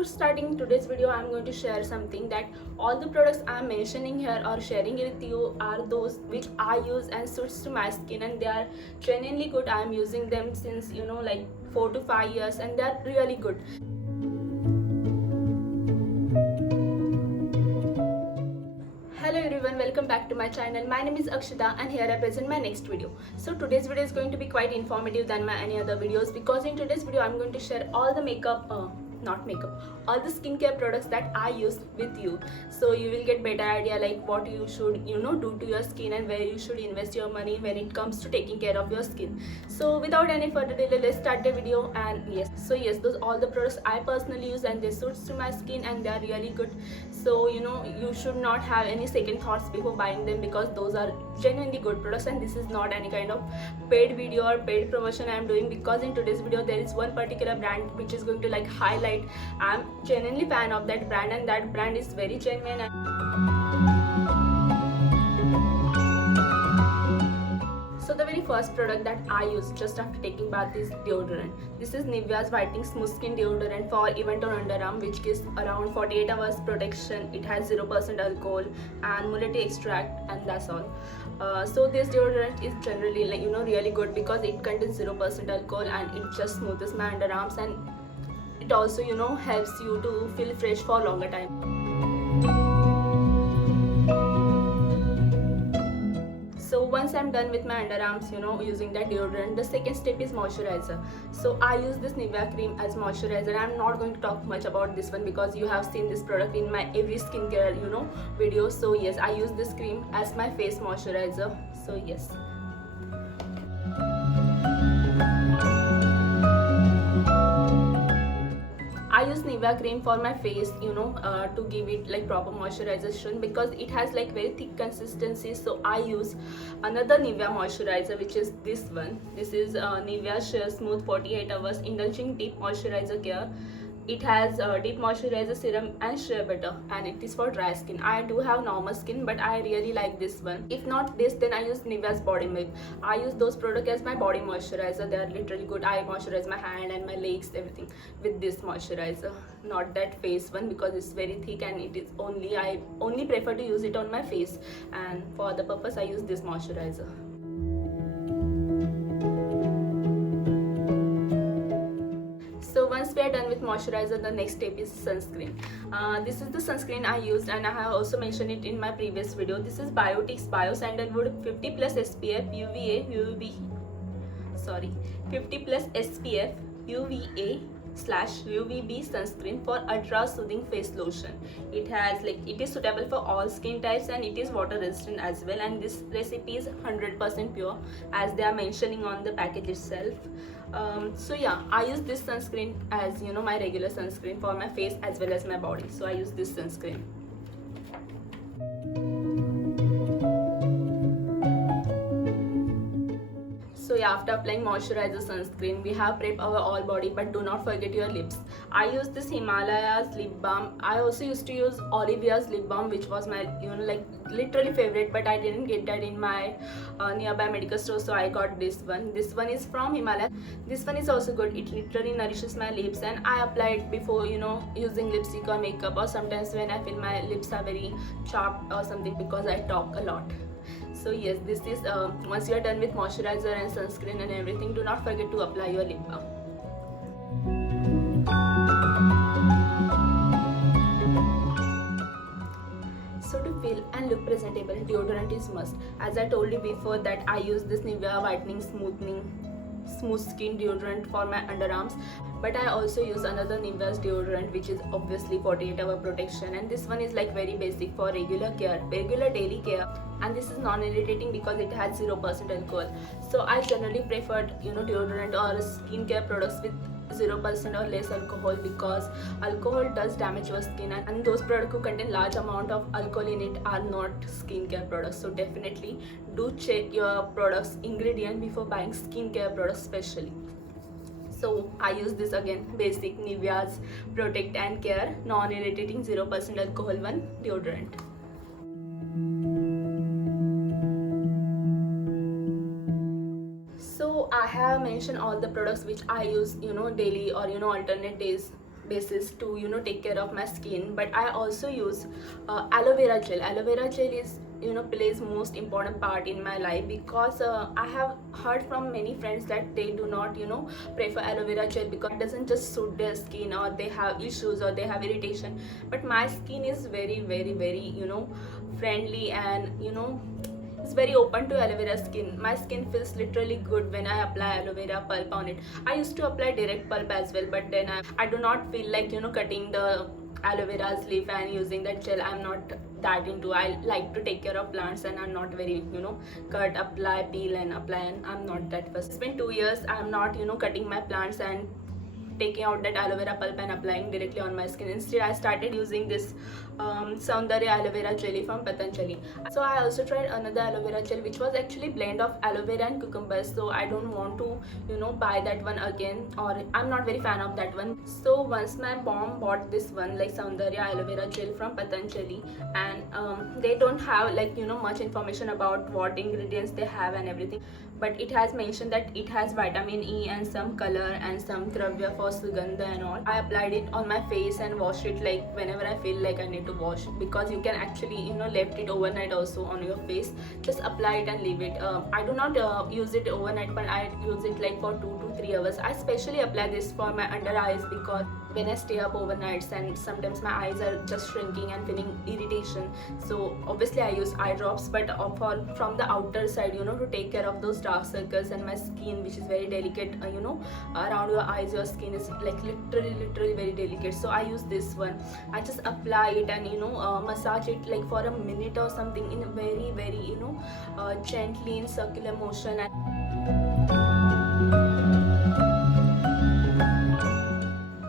before starting today's video, I'm going to share something that all the products I'm mentioning here or sharing with you are those which I use and suits to my skin, and they are genuinely good. I'm using them since like 4 to 5 years, and they're really good. Hello everyone, welcome back to my channel. My name is Akshita and here I present my next video. So today's video is going to be quite informative than my any other videos, because in today's video I'm going to share all the all the skincare products that I use with you. So you will get better idea like what you should do to your skin and where you should invest your money when it comes to taking care of your skin. So without any further delay, let's start the video. And yes, those all the products I personally use and they suits to my skin and they are really good. So you should not have any second thoughts before buying them, because those are genuinely good products, and this is not any kind of paid video or paid promotion I am doing, because in today's video there is one particular brand which is going to like highlight. I'm genuinely fan of that brand, and that brand is very genuine. So the very first product that I use just after taking bath is deodorant. This is Nivea's Whitening Smooth Skin Deodorant for event on underarm, which gives around 48 hours protection. It has 0% alcohol and mullety extract, and that's all. So this deodorant is generally really good because it contains 0% alcohol and it just smooths my underarms, and it also helps you to feel fresh for a longer time. So once I'm done with my underarms using that deodorant, the second step is moisturizer. So I use this Nivea cream as moisturizer. I'm not going to talk much about this one because you have seen this product in my every skincare video. So yes, I use this cream as my face moisturizer. So yes, I use Nivea cream for my face, to give it like proper moisturization, because it has like very thick consistency. So I use another Nivea moisturizer, which is this one. This is Nivea Sheer Smooth 48 Hours Indulging Deep Moisturizer Care. It has deep moisturizer serum and shea butter, and it is for dry skin. I do have normal skin, but I really like this one. If not this, then I use Nivea's body milk. I use those products as my body moisturizer. They are literally good. I moisturize my hand and my legs, everything with this moisturizer, not that face one, because it's very thick and it is I only prefer to use it on my face, and for the purpose I use this moisturizer. So once we are done with moisturizer, the next step is sunscreen. This is the sunscreen I used, and I have also mentioned it in my previous video. This is Biotique's Bio Sandalwood 50 plus SPF UVA 50 plus SPF UVA/UVB sunscreen for ultra soothing face lotion. It is suitable for all skin types, and it is water resistant as well, and this recipe is 100% pure as they are mentioning on the package itself. So yeah, I use this sunscreen as my regular sunscreen for my face as well as my body. So I use this sunscreen. So yeah, after applying moisturizer, sunscreen, we have prep our all body, but do not forget your lips. I use this Himalayas lip balm. I also used to use Olivia's lip balm, which was my literally favorite, but I didn't get that in my nearby medical store, so I got this one. This one is from Himalaya. This one is also good. It literally nourishes my lips, and I apply it before using lipstick or makeup, or sometimes when I feel my lips are very chapped or something because I talk a lot. So yes, this is once you are done with moisturizer and sunscreen and everything, do not forget to apply your lip balm. So to feel and look presentable, deodorant is must. As I told you before that I use this Nivea Whitening Smooth Skin Deodorant for my underarms, but I also use another Nivea's deodorant, which is obviously 48-hour protection, and this one is like very basic for regular daily care, and this is non-irritating because it has 0% alcohol. So I generally prefer deodorant or skincare products with 0% or less alcohol, because alcohol does damage your skin, and those products who contain large amount of alcohol in it are not skincare products. So definitely do check your products ingredient before buying skincare products especially. So I use this again, basic Nivea's Protect and Care non-irritating 0% alcohol one deodorant. So I have mentioned all the products which I use daily or alternate days basis to take care of my skin. But I also use aloe vera gel. Aloe vera gel is plays most important part in my life, because I have heard from many friends that they do not prefer aloe vera gel because it doesn't just suit their skin, or they have issues, or they have irritation. But my skin is very very very friendly, and it's very open to aloe vera skin. My skin feels literally good when I apply aloe vera pulp on it. I used to apply direct pulp as well, but then I do not feel like cutting the aloe vera's leaf and using that gel. I'm not that into. I like to take care of plants, and I'm not very cut, apply, peel and apply, and I'm not that person. It's been 2 years I'm not cutting my plants and taking out that aloe vera pulp and applying directly on my skin. Instead, I started using this Saundarya aloe vera jelly from Patanjali. So I also tried another aloe vera gel which was actually blend of aloe vera and cucumber. So I don't want to buy that one again, or I'm not very fan of that one. So once my mom bought this one, like Saundarya aloe vera gel from Patanjali, and they don't have like much information about what ingredients they have and everything, but it has mentioned that it has vitamin E and some color and some dravya for sugandha and all. I applied it on my face and washed it like whenever I feel like I need to wash, because you can actually left it overnight also on your face. Just apply it and leave it. I do not use it overnight, but I use it like for 2 to 3 hours. I specially apply this for my under eyes, because when I stay up overnights and sometimes my eyes are just shrinking and feeling irritation, so obviously I use eye drops, but from the outer side to take care of those dark circles and my skin, which is very delicate, around your eyes. Your skin is like literally very delicate, so I use this one. I just apply it and massage it like for a minute or something in a very very gently in circular motion.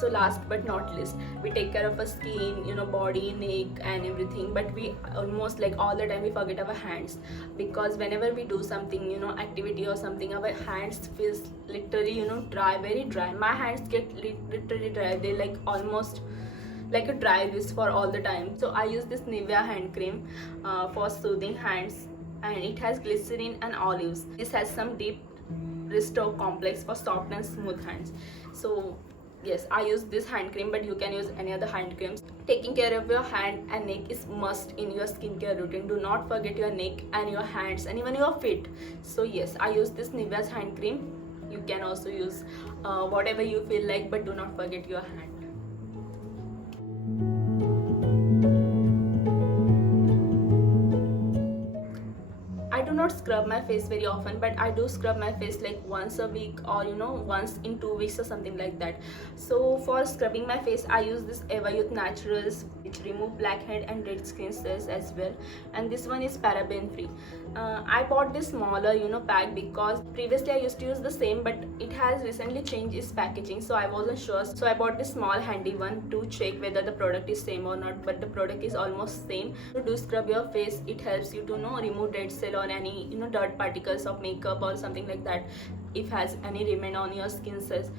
So last but not least, we take care of our skin, body, neck and everything, but we almost like all the time we forget our hands, because whenever we do something activity or something, our hands feels literally dry, very dry. My hands get literally dry. They like almost like a dry wrist for all the time. So I use this Nivea hand cream for soothing hands, and it has glycerin and olives. This has some deep restore complex for soft and smooth hands. So yes, I use this hand cream, but you can use any other hand creams. Taking care of your hand and neck is must in your skincare routine. Do not forget your neck and your hands and even your feet. So yes, I use this Nivea's hand cream. You can also use whatever you feel like, but do not forget your hand. I do not scrub my face very often, but I do scrub my face like once a week, or once in 2 weeks or something like that. So for scrubbing my face, I use this Eva Youth Naturals, which remove blackhead and dead skin cells as well, and this one is paraben free. I bought this smaller pack because previously I used to use the same, but it has recently changed its packaging, so I wasn't sure. So I bought this small handy one to check whether the product is same or not, but the product is almost same. To do scrub your face, it helps you to remove dead cell or any dirt particles of makeup or something like that, if has any remain on your skin cells.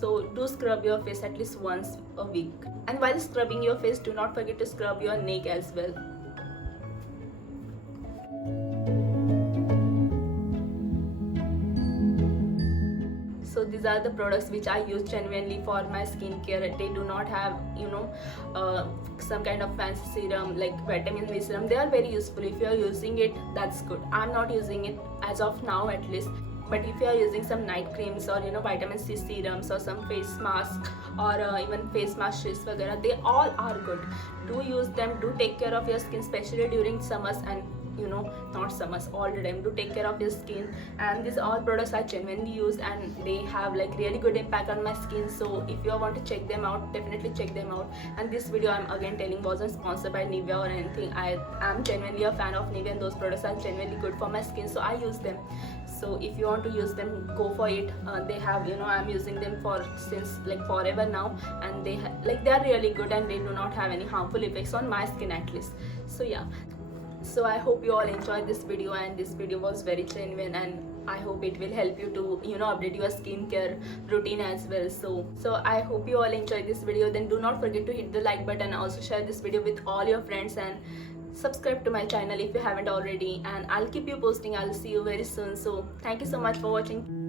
So do scrub your face at least once a week, and while scrubbing your face, do not forget to scrub your neck as well. So these are the products which I use genuinely for my skincare. They do not have some kind of fancy serum like vitamin B serum. They are very useful. If you are using it, that's good. I'm not using it as of now at least, but if you are using some night creams or vitamin C serums or some face mask or even face mask sheets vagara, they all are good. Do use them. Do take care of your skin, especially during summers and not summers, all the time. Do take care of your skin, and these all products I genuinely use, and they have like really good impact on my skin. So if you want to check them out, definitely check them out. And this video, I'm again telling, wasn't sponsored by Nivea or anything. I am genuinely a fan of Nivea, and those products are genuinely good for my skin, so I use them. So if you want to use them, go for it. They have I'm using them since like forever now, and they are really good, and they do not have any harmful effects on my skin at least. So yeah, so I hope you all enjoyed this video, and this video was very genuine, and I hope it will help you to update your skincare routine as well. So I hope you all enjoyed this video. Then do not forget to hit the like button, also share this video with all your friends, and subscribe to my channel if you haven't already, and I'll keep you posting. I'll see you very soon. So thank you so much for watching.